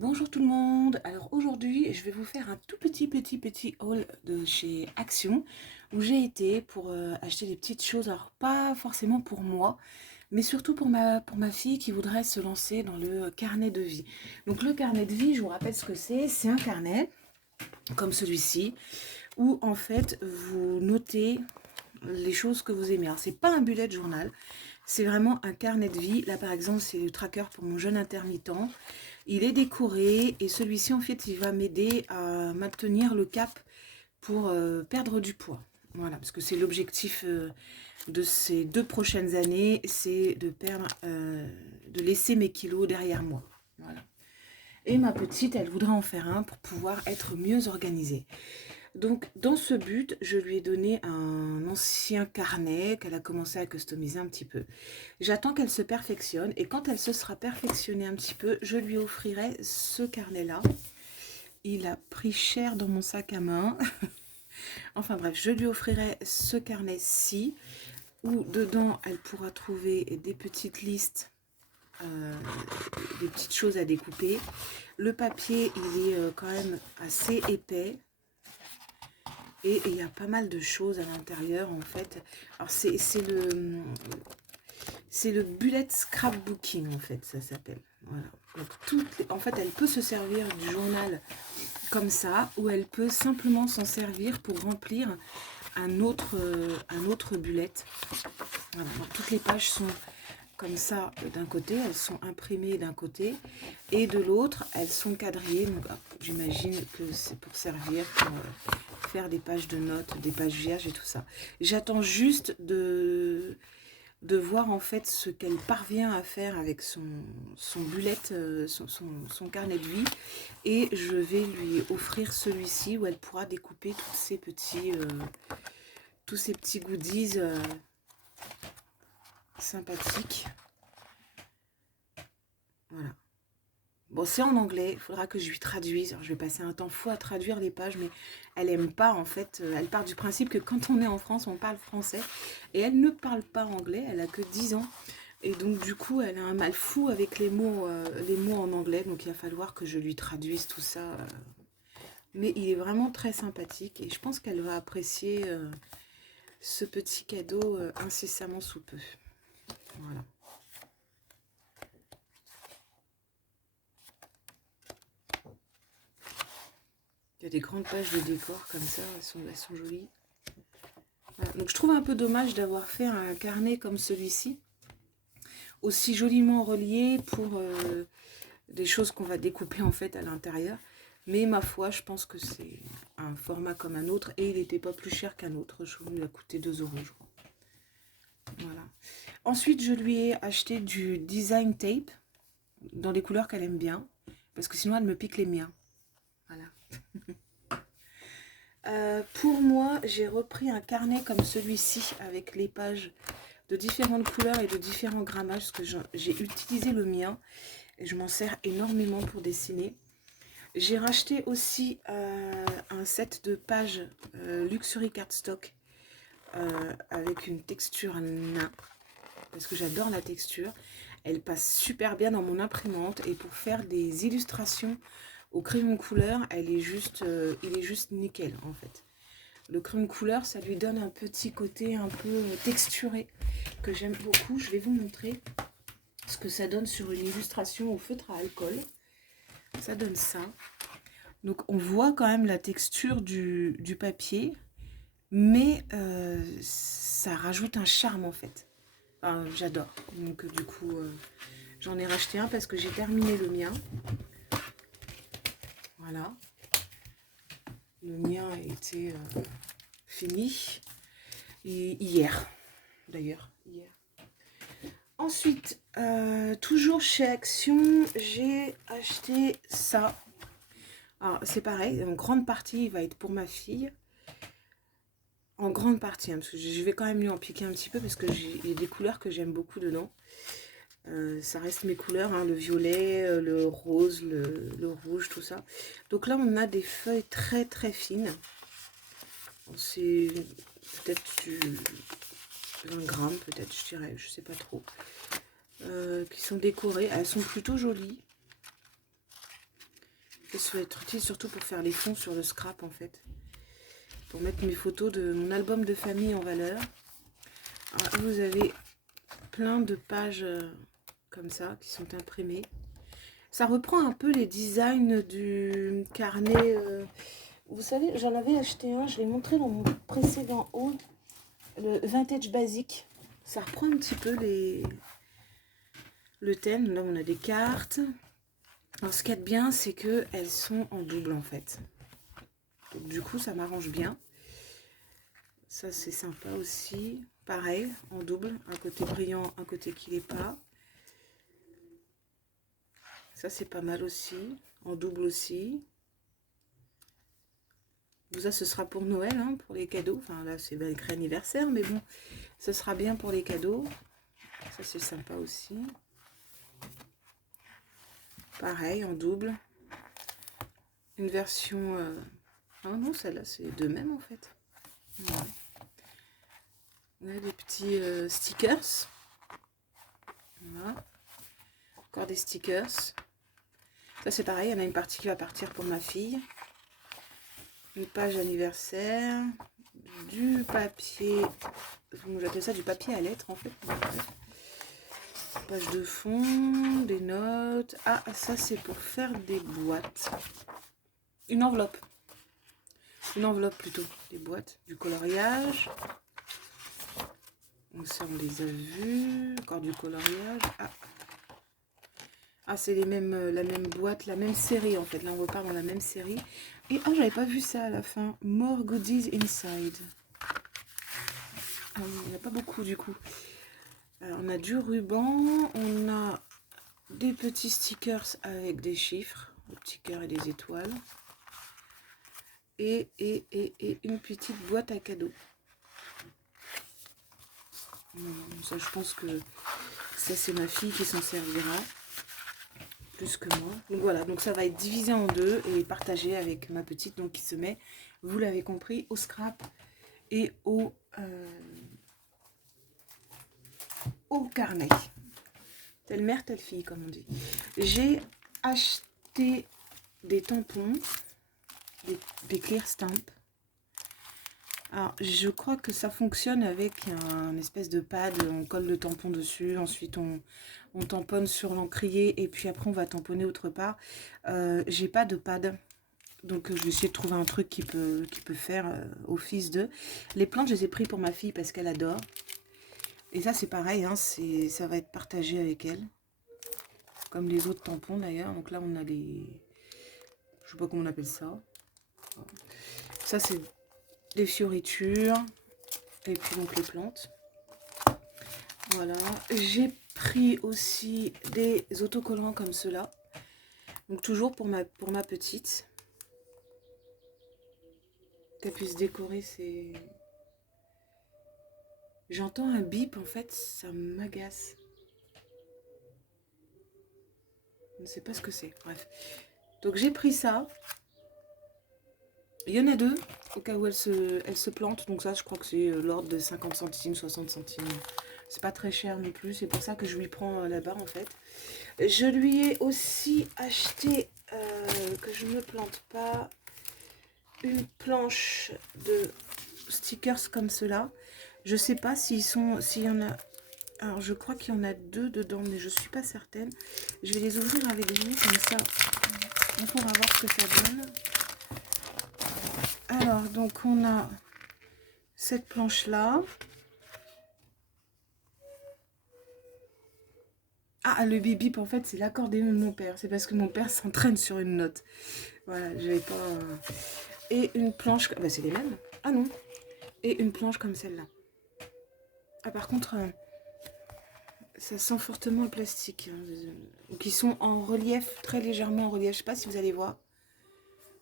Bonjour tout le monde. Alors aujourd'hui, je vais vous faire un tout petit haul de chez Action où j'ai été pour acheter des petites choses. Alors pas forcément pour moi, mais surtout pour ma fille qui voudrait se lancer dans le carnet de vie. Donc le carnet de vie, je vous rappelle ce que c'est. C'est un carnet comme celui-ci où en fait vous notez les choses que vous aimez. Alors c'est pas un bullet journal, c'est vraiment un carnet de vie. Là par exemple, c'est le tracker pour mon jeûne intermittent. Il est décoré et celui-ci en fait il va m'aider à maintenir le cap pour perdre du poids. Voilà, parce que c'est l'objectif de ces 2 prochaines années, c'est de perdre, de laisser mes kilos derrière moi. Voilà. Et ma petite, elle voudrait en faire un pour pouvoir être mieux organisée. Donc, dans ce but, je lui ai donné un ancien carnet qu'elle a commencé à customiser un petit peu. J'attends qu'elle se perfectionne et quand elle se sera perfectionnée un petit peu, je lui offrirai ce carnet-là. Il a pris cher dans mon sac à main. Enfin bref, je lui offrirai ce carnet-ci où dedans, elle pourra trouver des petites listes, euh, des petites choses à découper. Le papier, il est quand même assez épais. Et il y a pas mal de choses à l'intérieur en fait. Alors c'est le bullet scrapbooking en fait, ça s'appelle. Voilà. Donc, en fait, elle peut se servir du journal comme ça, ou elle peut simplement s'en servir pour remplir un autre bullet. Voilà. Donc, toutes les pages sont comme ça d'un côté, elles sont imprimées d'un côté, et de l'autre, elles sont quadrillées. J'imagine que c'est pour servir pour faire des pages de notes, des pages vierges et tout ça. J'attends juste de voir en fait ce qu'elle parvient à faire avec son bullet, son carnet de vie, et je vais lui offrir celui-ci où elle pourra découper tous ces petits goodies sympathiques. Voilà. Bon, c'est en anglais, il faudra que je lui traduise. Alors, je vais passer un temps fou à traduire les pages, mais elle aime pas en fait. Elle part du principe que quand on est en France, on parle français. Et elle ne parle pas anglais, elle a que 10 ans. Et donc du coup, elle a un mal fou avec les mots en anglais. Donc il va falloir que je lui traduise tout ça. Mais il est vraiment très sympathique et je pense qu'elle va apprécier ce petit cadeau incessamment sous peu. Voilà. Il y a des grandes pages de décor comme ça, elles sont jolies. Voilà. Donc je trouve un peu dommage d'avoir fait un carnet comme celui-ci, aussi joliment relié pour des choses qu'on va découper en fait à l'intérieur. Mais ma foi, je pense que c'est un format comme un autre et il n'était pas plus cher qu'un autre. Je crois qu'il a coûté 2 €, je crois. Voilà. Ensuite, je lui ai acheté du design tape dans les couleurs qu'elle aime bien parce que sinon elle me pique les miens. Voilà. Pour moi, j'ai repris un carnet comme celui-ci avec les pages de différentes couleurs et de différents grammages parce que j'ai utilisé le mien et je m'en sers énormément pour dessiner. J'ai racheté aussi un set de pages Luxury Cardstock avec une texture nain parce que j'adore la texture. Elle passe super bien dans mon imprimante et pour faire des illustrations au crayon couleur, il est juste nickel en fait. Le crayon couleur, ça lui donne un petit côté un peu texturé que j'aime beaucoup. Je vais vous montrer ce que ça donne sur une illustration au feutre à alcool. Ça donne ça. Donc on voit quand même la texture du papier, mais ça rajoute un charme en fait. Enfin, j'adore. Donc du coup, j'en ai racheté un parce que j'ai terminé le mien. Voilà. Le mien a été fini hier, d'ailleurs. Hier. Ensuite, toujours chez Action, j'ai acheté ça. Alors, c'est pareil, en grande partie, il va être pour ma fille. En grande partie, hein, parce que je vais quand même lui en piquer un petit peu, parce que il y a des couleurs que j'aime beaucoup dedans. Ça reste mes couleurs, hein, le violet, le rose, le rouge, tout ça. Donc là, on a des feuilles très très fines. C'est peut-être 20 grammes, peut-être, je dirais, je sais pas trop. Qui sont décorées. Elles sont plutôt jolies. puisse être utile, surtout pour faire les fonds sur le scrap en fait. Pour mettre mes photos de mon album de famille en valeur. Alors, vous avez plein de pages comme ça qui sont imprimées. Ça reprend un peu les designs du carnet. Vous savez, j'en avais acheté un, je l'ai montré dans mon précédent haul, le Vintage Basic. Ça reprend un petit peu le thème. Là, on a des cartes. Alors, ce qu'il y a de bien, c'est qu'elles sont en double en fait. Donc, du coup, ça m'arrange bien. Ça, c'est sympa aussi. Pareil, en double. Un côté brillant, un côté qui l'est pas. Ça, c'est pas mal aussi. En double aussi. Ça, ce sera pour Noël, hein, pour les cadeaux. Enfin, là, c'est écrit anniversaire, mais bon, ce sera bien pour les cadeaux. Ça, c'est sympa aussi. Pareil, en double. Une version... Ah non, celle-là, c'est deux mêmes, en fait. Ouais. On a des petits stickers. Voilà. Encore des stickers. Ça, c'est pareil, il y en a une partie qui va partir pour ma fille. Une page anniversaire. Du papier... J'appelle ça du papier à lettres, en fait. Page de fond, des notes. Ah, ça, c'est pour faire des boîtes. Une enveloppe. Une enveloppe, plutôt. Des boîtes. Du coloriage. Donc ça, on les a vus. Encore du coloriage. Ah, c'est les mêmes, la même boîte, la même série en fait. Là, on repart dans la même série. Et ah, j'avais pas vu ça à la fin. More goodies inside. Ah, il n'y en a pas beaucoup du coup. Alors, on a du ruban. On a des petits stickers avec des chiffres. Des petits cœurs et des étoiles. Et une petite boîte à cadeaux. Ça, je pense que ça, c'est ma fille qui s'en servira. Plus que moi. Donc voilà, donc ça va être divisé en deux et partagé avec ma petite, donc qui se met, vous l'avez compris, au scrap et au carnet. Telle mère, telle fille, comme on dit. J'ai acheté des tampons, des clear stamps. Alors, je crois que ça fonctionne avec un espèce de pad, on colle le tampon dessus, ensuite on tamponne sur l'encrier et puis après on va tamponner autre part. J'ai pas de pad, donc je vais essayer de trouver un truc qui peut faire office de... Les plantes, je les ai pris pour ma fille parce qu'elle adore. Et ça c'est pareil, hein, ça va être partagé avec elle. Comme les autres tampons d'ailleurs. Donc là on a les... Je sais pas comment on appelle ça. Ça c'est... des fioritures et puis donc les plantes. Voilà, j'ai pris aussi des autocollants comme cela, donc toujours pour ma petite, qu'elle puisse décorer ses... J'entends un bip en fait, ça m'agace, je ne sais pas ce que c'est, bref. Donc j'ai pris ça. Il y en a deux, au cas où elle se plante. Donc ça, je crois que c'est l'ordre de 50 centimes, 60 centimes. C'est pas très cher non plus. C'est pour ça que je lui prends là-bas, en fait. Je lui ai aussi acheté, que je ne plante pas, une planche de stickers comme cela. Je sais pas s'il y en a... Alors, je crois qu'il y en a deux dedans, mais je suis pas certaine. Je vais les ouvrir avec vous, comme ça, on pourra voir ce que ça donne. Alors, donc on a cette planche-là. Ah, le bip-bip, en fait, c'est l'accordéon de mon père. C'est parce que mon père s'entraîne sur une note. Voilà, j'avais pas... Et une planche... Bah, c'est les mêmes. Ah non. Et une planche comme celle-là. Ah, par contre, ça sent fortement le plastique. Hein, qui sont en relief, très légèrement en relief. Je sais pas si vous allez voir.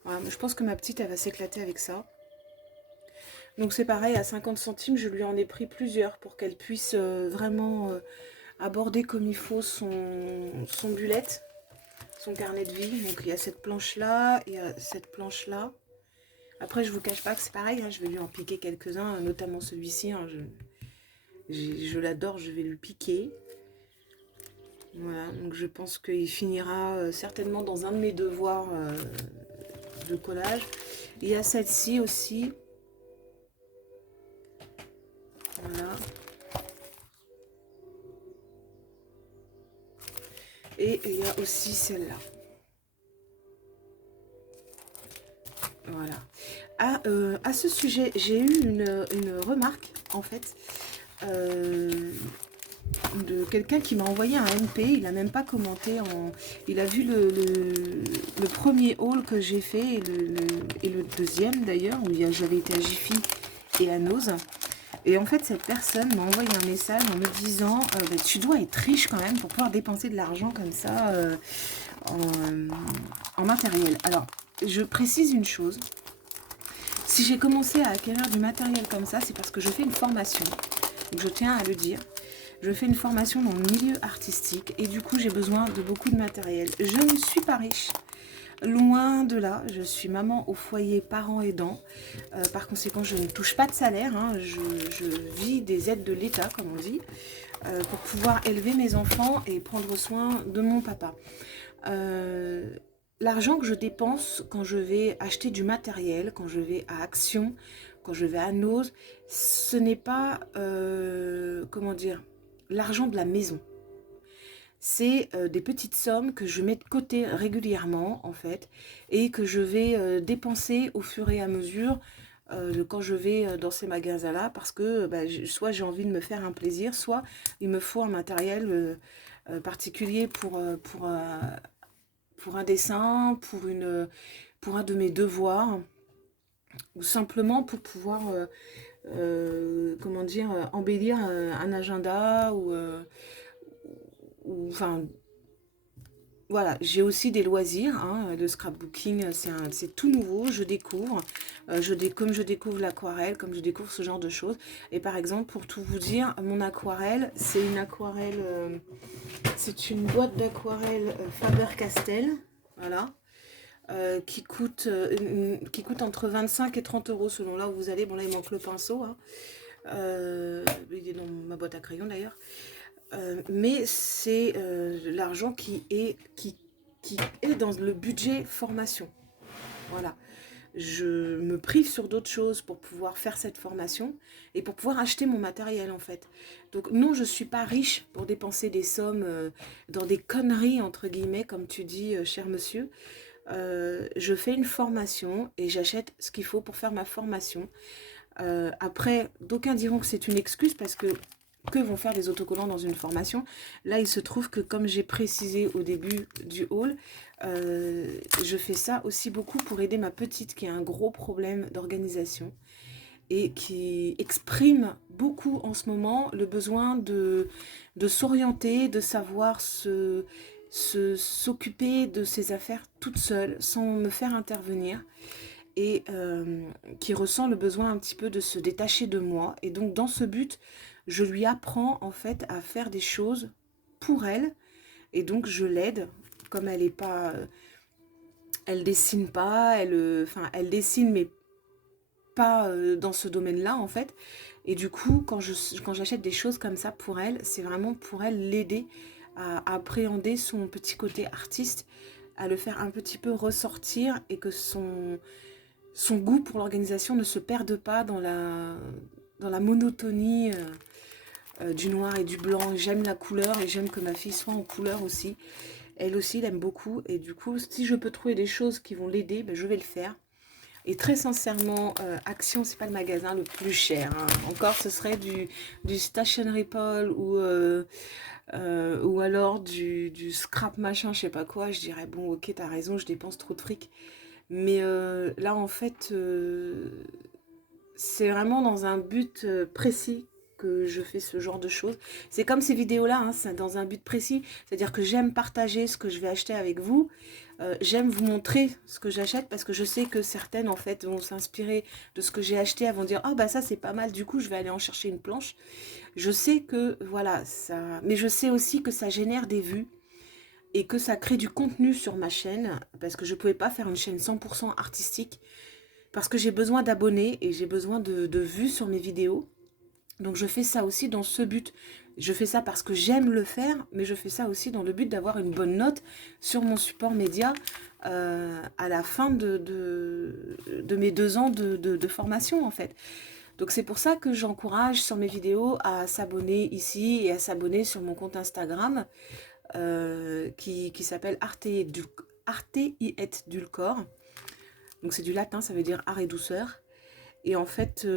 Voilà, je pense que ma petite, elle va s'éclater avec ça. Donc c'est pareil, à 50 centimes, je lui en ai pris plusieurs pour qu'elle puisse vraiment aborder comme il faut son bullette, son carnet de vie. Donc il y a cette planche-là, il y a cette planche-là. Après, je vous cache pas que c'est pareil, hein, je vais lui en piquer quelques-uns, notamment celui-ci. Hein, je l'adore, je vais lui piquer. Voilà, donc je pense qu'il finira certainement dans un de mes devoirs de collage. Il y a celle-ci aussi. Voilà. Et il y a aussi celle-là. Voilà. À ce sujet, j'ai eu une remarque, en fait, de quelqu'un qui m'a envoyé un MP. Il n'a même pas commenté. Il a vu le premier haul que j'ai fait et le deuxième, d'ailleurs, où j'avais été à Jiffy et à Nose. Et en fait, cette personne m'a envoyé un message en me disant bah, tu dois être riche quand même pour pouvoir dépenser de l'argent comme ça en matériel. Alors, je précise une chose. Si j'ai commencé à acquérir du matériel comme ça, c'est parce que je fais une formation. Donc, je tiens à le dire. Je fais une formation dans le milieu artistique et du coup, j'ai besoin de beaucoup de matériel. Je ne suis pas riche. Loin de là, je suis maman au foyer, parent aidant. Par conséquent, je ne touche pas de salaire. Hein. Je vis des aides de l'État, comme on dit, pour pouvoir élever mes enfants et prendre soin de mon papa. L'argent que je dépense quand je vais acheter du matériel, quand je vais à Action, quand je vais à Nose, ce n'est pas, comment dire, l'argent de la maison. C'est des petites sommes que je mets de côté régulièrement, en fait, et que je vais dépenser au fur et à mesure quand je vais dans ces magasins-là, parce que bah, soit j'ai envie de me faire un plaisir, soit il me faut un matériel particulier pour un dessin, pour un de mes devoirs, ou simplement pour pouvoir, comment dire, embellir un agenda ou enfin, voilà, j'ai aussi des loisirs, hein, le scrapbooking, c'est tout nouveau, je découvre, comme je découvre l'aquarelle, comme je découvre ce genre de choses. Et par exemple, pour tout vous dire, mon aquarelle, c'est une aquarelle, c'est une boîte d'aquarelle Faber-Castell, voilà, qui coûte entre 25 et 30 euros selon là où vous allez. Bon là, il manque le pinceau, hein. Il est dans ma boîte à crayons d'ailleurs. Mais c'est l'argent qui est dans le budget formation. Voilà. Je me prive sur d'autres choses pour pouvoir faire cette formation et pour pouvoir acheter mon matériel en fait. Donc non, je ne suis pas riche pour dépenser des sommes dans des conneries entre guillemets, comme tu dis, cher monsieur. Je fais une formation et j'achète ce qu'il faut pour faire ma formation. Après, d'aucuns diront que c'est une excuse parce que vont faire les autocollants dans une formation. Là, il se trouve que comme j'ai précisé au début du haul, je fais ça aussi beaucoup pour aider ma petite qui a un gros problème d'organisation et qui exprime beaucoup en ce moment le besoin de s'orienter, de savoir s'occuper de ses affaires toute seule sans me faire intervenir et qui ressent le besoin un petit peu de se détacher de moi. Et donc dans ce but, je lui apprends en fait à faire des choses pour elle. Et donc je l'aide, comme elle est pas, elle dessine pas, enfin elle dessine mais pas dans ce domaine-là en fait. Et du coup, quand j'achète des choses comme ça pour elle, c'est vraiment pour elle l'aider à appréhender son petit côté artiste, à le faire un petit peu ressortir et que son goût pour l'organisation ne se perde pas dans la monotonie du noir et du blanc. J'aime la couleur et j'aime que ma fille soit en couleur aussi. Elle aussi, elle aime beaucoup. Et du coup, si je peux trouver des choses qui vont l'aider, ben, je vais le faire. Et très sincèrement, Action, c'est pas le magasin le plus cher. Hein. Encore, ce serait du Stationery Paul ou alors du scrap machin, je sais pas quoi. Je dirais, bon, ok, t'as raison, je dépense trop de fric. Mais là, en fait, c'est vraiment dans un but précis que je fais ce genre de choses. C'est comme ces vidéos-là, hein, c'est dans un but précis. C'est-à-dire que j'aime partager ce que je vais acheter avec vous. J'aime vous montrer ce que j'achète parce que je sais que certaines, en fait, vont s'inspirer de ce que j'ai acheté. Elles vont dire, ah bah ça, c'est pas mal, du coup, je vais aller en chercher une planche. Je sais que, voilà, ça... Mais je sais aussi que ça génère des vues et que ça crée du contenu sur ma chaîne parce que je ne pouvais pas faire une chaîne 100% artistique parce que j'ai besoin d'abonnés et j'ai besoin de vues sur mes vidéos. Donc je fais ça aussi dans ce but. Je fais ça parce que j'aime le faire, mais je fais ça aussi dans le but d'avoir une bonne note sur mon support média à la fin de mes 2 ans de formation, en fait. Donc c'est pour ça que j'encourage sur mes vidéos à s'abonner ici et à s'abonner sur mon compte Instagram qui s'appelle Arte et Dulcor. Donc c'est du latin, ça veut dire art et douceur. Et en fait,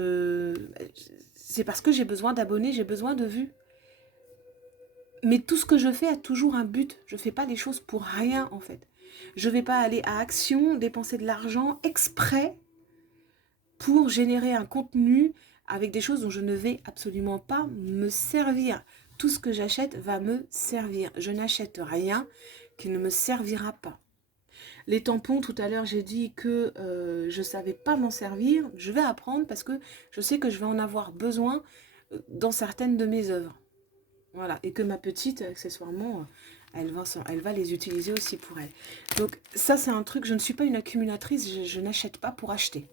c'est parce que j'ai besoin d'abonnés, j'ai besoin de vues. Mais tout ce que je fais a toujours un but. Je ne fais pas les choses pour rien, en fait. Je ne vais pas aller à Action, dépenser de l'argent exprès pour générer un contenu avec des choses dont je ne vais absolument pas me servir. Tout ce que j'achète va me servir. Je n'achète rien qui ne me servira pas. Les tampons, tout à l'heure, j'ai dit que je ne savais pas m'en servir. Je vais apprendre parce que je sais que je vais en avoir besoin dans certaines de mes œuvres. Voilà, et que ma petite, accessoirement, elle va les utiliser aussi pour elle. Donc ça, c'est un truc, je ne suis pas une accumulatrice, je n'achète pas pour acheter.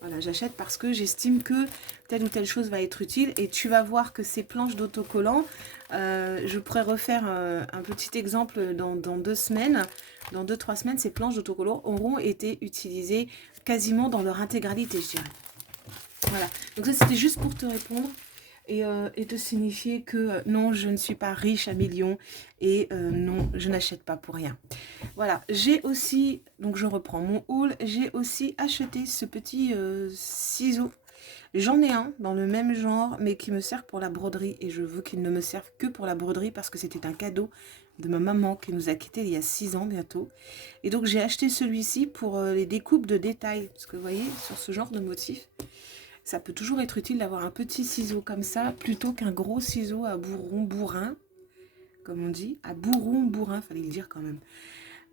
Voilà, j'achète parce que j'estime que telle ou telle chose va être utile. Et tu vas voir que ces planches d'autocollants, je pourrais refaire un petit exemple dans 2 semaines. Dans 2-3 semaines, ces planches d'autocollants auront été utilisées quasiment dans leur intégralité, je dirais. Voilà, donc ça c'était juste pour te répondre. Et te signifier que non, je ne suis pas riche à millions et non, je n'achète pas pour rien. Voilà, j'ai aussi, donc je reprends mon haul, j'ai aussi acheté ce petit ciseau. J'en ai un dans le même genre, mais qui me sert pour la broderie et je veux qu'il ne me serve que pour la broderie parce que c'était un cadeau de ma maman qui nous a quittés il y a 6 ans bientôt. Et donc j'ai acheté celui-ci pour les découpes de détails, parce que vous voyez, sur ce genre de motif, ça peut toujours être utile d'avoir un petit ciseau comme ça, plutôt qu'un gros ciseau à bourrin, comme on dit. À bourrin, fallait le dire quand même.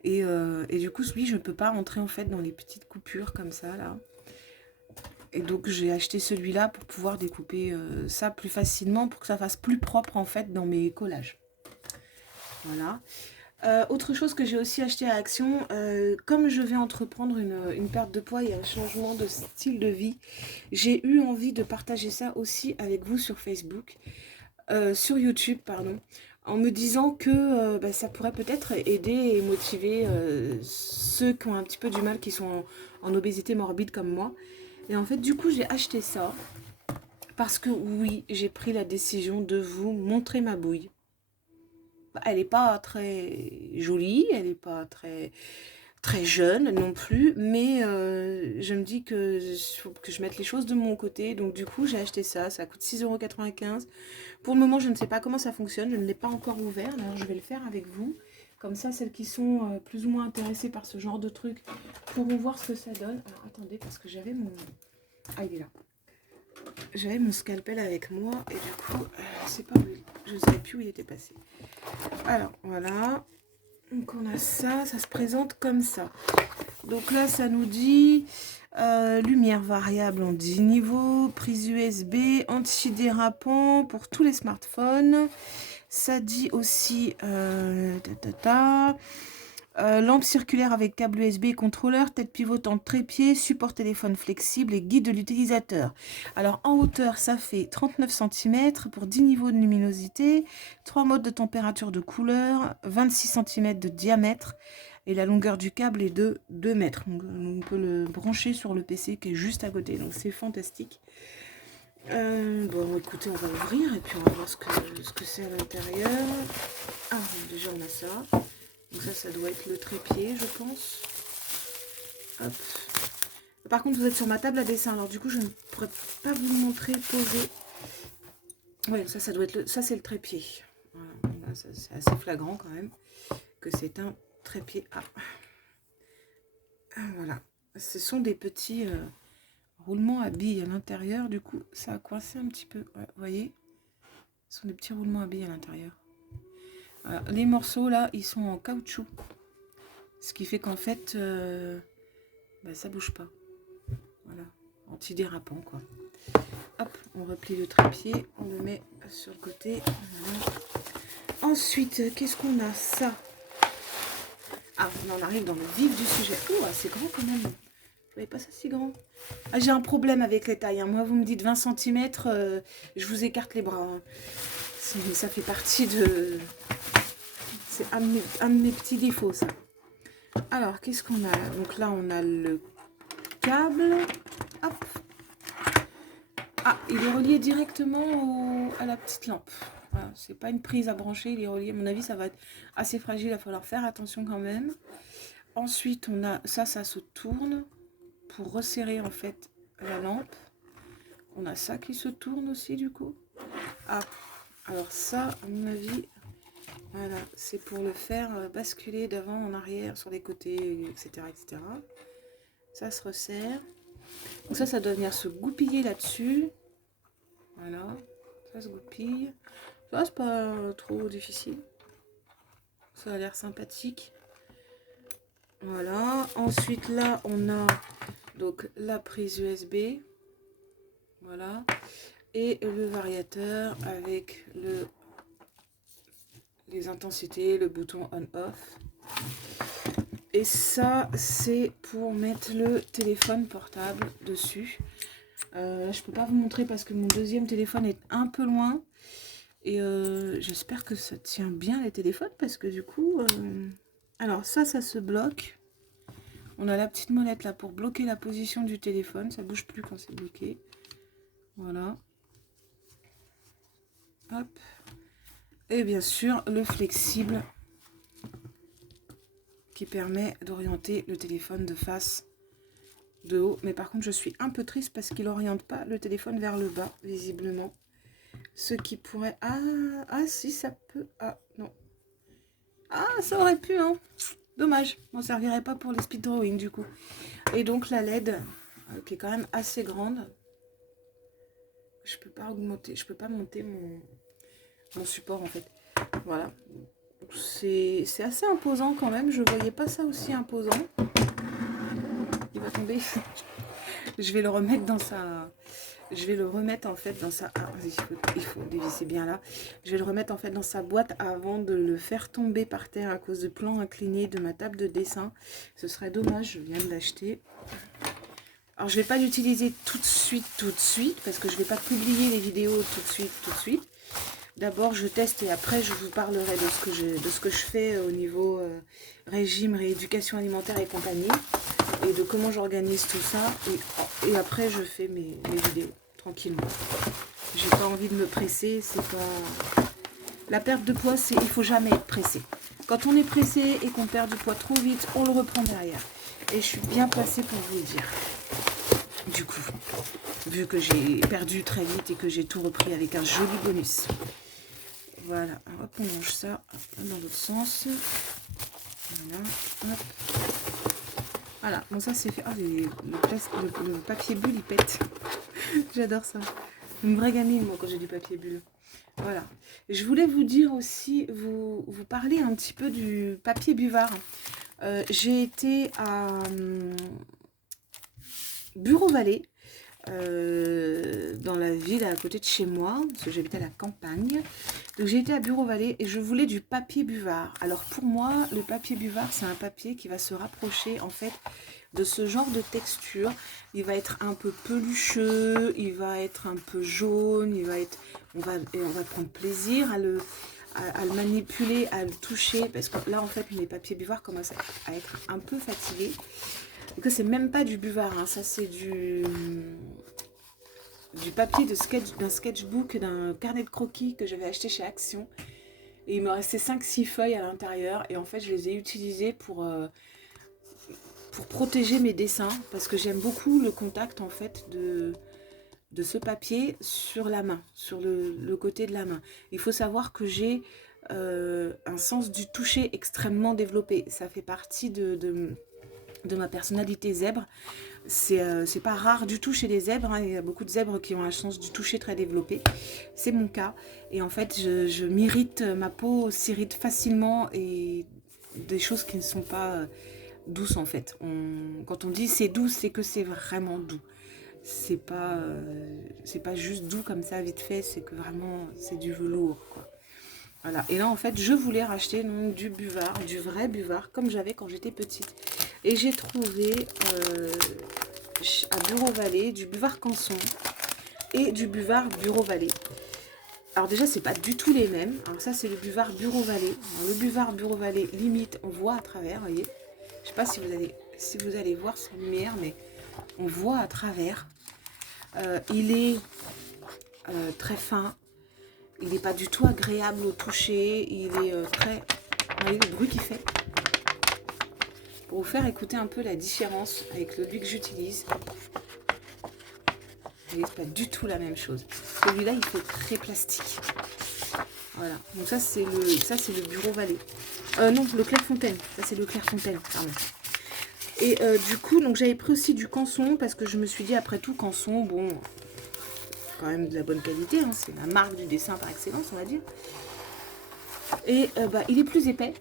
Et du coup, celui, je ne peux pas rentrer en fait dans les petites coupures comme ça, là. Et donc, j'ai acheté celui-là pour pouvoir découper ça plus facilement, pour que ça fasse plus propre en fait dans mes collages. Voilà. Autre chose que j'ai aussi acheté à Action, comme je vais entreprendre une perte de poids et un changement de style de vie, j'ai eu envie de partager ça aussi avec vous sur Facebook, sur YouTube, pardon, en me disant que ça pourrait peut-être aider et motiver ceux qui ont un petit peu du mal, qui sont en obésité morbide comme moi. Et en fait, du coup, j'ai acheté ça parce que oui, j'ai pris la décision de vous montrer ma bouille. Elle n'est pas très jolie, elle n'est pas très jeune non plus, mais je me dis que faut que je mette les choses de mon côté. Donc du coup, j'ai acheté ça, ça coûte 6,95 €. Pour le moment, je ne sais pas comment ça fonctionne, je ne l'ai pas encore ouvert, alors je vais le faire avec vous. Comme ça, celles qui sont plus ou moins intéressées par ce genre de truc pourront voir ce que ça donne. Alors attendez, parce que j'avais mon... Ah, il est là. J'avais mon scalpel avec moi et du coup, c'est pas où je ne savais plus où il était passé. Alors, voilà. Donc, on a ça, ça se présente comme ça. Donc là, ça nous dit lumière variable en 10 niveaux, prise USB, antidérapant pour tous les smartphones. Ça dit aussi lampe circulaire avec câble USB, contrôleur, tête pivotante, trépied, support téléphone flexible et guide de l'utilisateur. Alors en hauteur, ça fait 39 cm pour 10 niveaux de luminosité, 3 modes de température de couleur, 26 cm de diamètre et la longueur du câble est de 2 mètres. Donc, on peut le brancher sur le PC qui est juste à côté, donc c'est fantastique. Bon, écoutez, on va ouvrir et puis on va voir ce que c'est à l'intérieur. Ah, déjà on a ça. Donc ça doit être le trépied, je pense. Hop. Par contre, vous êtes sur ma table à dessin, alors du coup, je ne pourrais pas vous le montrer posé. Ouais, ça doit être ça, c'est le trépied. Voilà, c'est assez flagrant quand même que c'est un trépied. Voilà. Ce sont des petits roulements à billes à l'intérieur. Du coup, ça a coincé un petit peu. Ouais, vous voyez, ce sont des petits roulements à billes à l'intérieur. Voilà. Les morceaux là, ils sont en caoutchouc. Ce qui fait qu'en fait, ça bouge pas. Voilà, antidérapant quoi. Hop, on replie le trépied, on le met sur le côté. Voilà. Ensuite, qu'est-ce qu'on a? Ça. Ah, on en arrive dans le vif du sujet. Oh, c'est grand quand même. Je voyais pas ça si grand. Ah, j'ai un problème avec les tailles. Hein. Moi, vous me dites 20 cm, je vous écarte les bras. Hein. Ça fait partie de... C'est un de mes petits défauts, ça. Alors, qu'est-ce qu'on a là? Donc là, on a le câble. Hop. Ah, il est relié directement à la petite lampe. Voilà, c'est pas une prise à brancher, il est relié. À mon avis, ça va être assez fragile, il va falloir faire attention quand même. Ensuite, on a ça se tourne pour resserrer en fait la lampe. On a ça qui se tourne aussi du coup. Ah, alors ça, à mon avis, voilà, c'est pour le faire basculer d'avant en arrière, sur les côtés, etc., etc. Ça se resserre. Donc ça doit venir se goupiller là-dessus. Voilà, ça se goupille. Ça, c'est pas trop difficile. Ça a l'air sympathique. Voilà. Ensuite, là, on a donc la prise USB. Voilà. Et le variateur avec les intensités, le bouton on-off. Et ça, c'est pour mettre le téléphone portable dessus. Je peux pas vous montrer parce que mon deuxième téléphone est un peu loin. Et j'espère que ça tient bien les téléphones parce que du coup... Alors ça se bloque. On a la petite molette là pour bloquer la position du téléphone. Ça bouge plus quand c'est bloqué. Voilà. Hop. Et bien sûr, le flexible qui permet d'orienter le téléphone de face, de haut. Mais par contre, je suis un peu triste parce qu'il n'oriente pas le téléphone vers le bas, visiblement. Ce qui pourrait... Ah, si, ça peut... Ah, non. Ah, ça aurait pu, hein. Dommage. On ne servirait pas pour les speed drawing, du coup. Et donc, la LED, qui est quand même assez grande. Je peux pas augmenter, je peux pas monter mon support, en fait. Voilà. C'est assez imposant, quand même. Je voyais pas ça aussi imposant. Il va tomber. Je vais le remettre dans sa... Je vais le remettre en fait dans sa... Ah, il faut dévisser bien là. Je vais le remettre en fait dans sa boîte avant de le faire tomber par terre à cause de plans inclinés de ma table de dessin. Ce serait dommage, je viens de l'acheter. Alors je vais pas l'utiliser tout de suite, parce que je vais pas publier les vidéos tout de suite. D'abord je teste et après je vous parlerai de ce que je fais au niveau régime, rééducation alimentaire et compagnie. Et de comment j'organise tout ça. Et après, je fais mes vidéos, tranquillement. J'ai pas envie de me presser, c'est pas... La perte de poids, il faut jamais être pressé. Quand on est pressé et qu'on perd du poids trop vite, on le reprend derrière. Et je suis bien placée pour vous le dire. Du coup, vu que j'ai perdu très vite et que j'ai tout repris avec un joli bonus. Voilà, hop, on mange ça dans l'autre sens. Voilà, hop. Voilà, bon ça c'est fait. Ah, le papier bulle il pète. J'adore ça. Une vraie gamine moi quand j'ai du papier bulle. Voilà. Je voulais vous dire aussi, vous parler un petit peu du papier buvard. J'ai été à Bureau-Vallée, dans la ville à côté de chez moi, parce que j'habite à la campagne. Donc j'ai été à Bureau-Vallée et je voulais du papier buvard. Alors pour moi, le papier buvard, c'est un papier qui va se rapprocher en fait de ce genre de texture. Il va être un peu pelucheux, il va être un peu jaune, on va prendre plaisir à le manipuler, à le toucher, parce que là en fait mes papiers buvards commencent à être un peu fatigués. Donc c'est même pas du buvard, hein. Ça c'est du papier d'un sketchbook, d'un carnet de croquis que j'avais acheté chez Action. Et il me restait 5-6 feuilles à l'intérieur. Et en fait, je les ai utilisées pour protéger mes dessins. Parce que j'aime beaucoup le contact en fait de ce papier sur la main, sur le côté de la main. Il faut savoir que j'ai un sens du toucher extrêmement développé. Ça fait partie de ma personnalité zèbre. C'est pas rare du tout chez les zèbres, hein. Il y a beaucoup de zèbres qui ont un sens du toucher très développé. C'est mon cas. Et en fait, je m'irrite, ma peau s'irrite facilement et des choses qui ne sont pas douces en fait. Quand on dit c'est doux, c'est que c'est vraiment doux. C'est pas juste doux comme ça vite fait, c'est que vraiment c'est du velours quoi. Voilà. Et là en fait je voulais racheter donc, du buvard, du vrai buvard comme j'avais quand j'étais petite. Et j'ai trouvé à Bureau-Vallée du buvard Canson et du buvard Bureau-Vallée. Alors déjà, c'est pas du tout les mêmes. Alors ça, c'est le buvard Bureau Vallée. Alors, le buvard Bureau Vallée, limite, on voit à travers, vous voyez. Je sais pas si vous allez voir sa lumière, mais on voit à travers. Il est très fin. Il n'est pas du tout agréable au toucher. Il est très... Vous voyez le bruit qu'il fait? Pour vous faire écouter un peu la différence avec celui que j'utilise. Vous voyez, c'est pas du tout la même chose. Celui-là, il fait très plastique. Voilà. Donc ça, c'est le Bureau Vallée. Non, le Clairefontaine. Ça, c'est le Clairefontaine, pardon. Et du coup, donc j'avais pris aussi du Canson parce que je me suis dit, après tout, Canson, bon, quand même de la bonne qualité. Hein, c'est la marque du dessin par excellence, on va dire. Et bah, il est plus épais.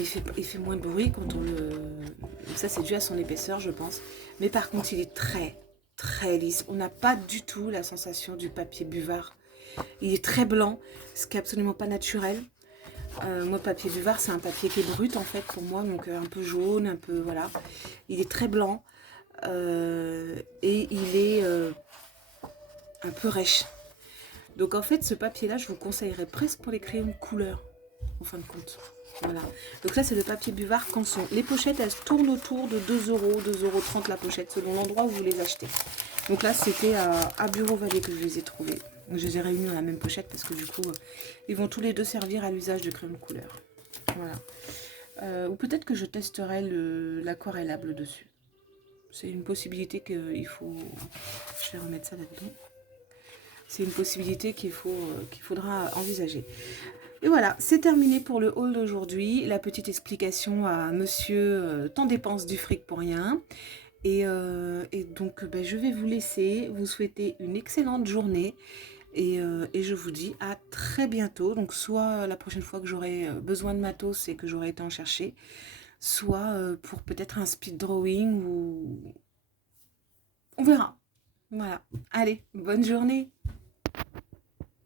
Il fait moins de bruit quand on le... Donc ça, c'est dû à son épaisseur, je pense. Mais par contre, il est très, très lisse. On n'a pas du tout la sensation du papier buvard. Il est très blanc, ce qui n'est absolument pas naturel. Moi, papier buvard, c'est un papier qui est brut, en fait, pour moi. Donc, un peu jaune, un peu... Voilà. Il est très blanc. Et il est un peu rêche. Donc, en fait, ce papier-là, je vous conseillerais presque pour les crayons de couleur, en fin de compte. Voilà. Donc là, c'est le papier buvard Canson. Les pochettes, elles tournent autour de 2 €, 2,30 € la pochette, selon l'endroit où vous les achetez. Donc là, c'était à Bureau Vallée que je les ai trouvés. Donc, je les ai réunis dans la même pochette parce que du coup, ils vont tous les deux servir à l'usage de crayons de couleur. Voilà. Ou peut-être que je testerai l'aquarellable dessus. C'est une possibilité qu'il faut... Je vais remettre ça là-dedans. C'est une possibilité qu'il faudra envisager. Et voilà, c'est terminé pour le haul d'aujourd'hui. La petite explication à monsieur t'en dépenses du fric pour rien. Et donc, ben, je vais vous laisser, vous souhaiter une excellente journée. Et je vous dis à très bientôt. Donc, soit la prochaine fois que j'aurai besoin de matos et que j'aurai été en chercher, soit pour peut-être un speed drawing ou... On verra. Voilà. Allez, bonne journée.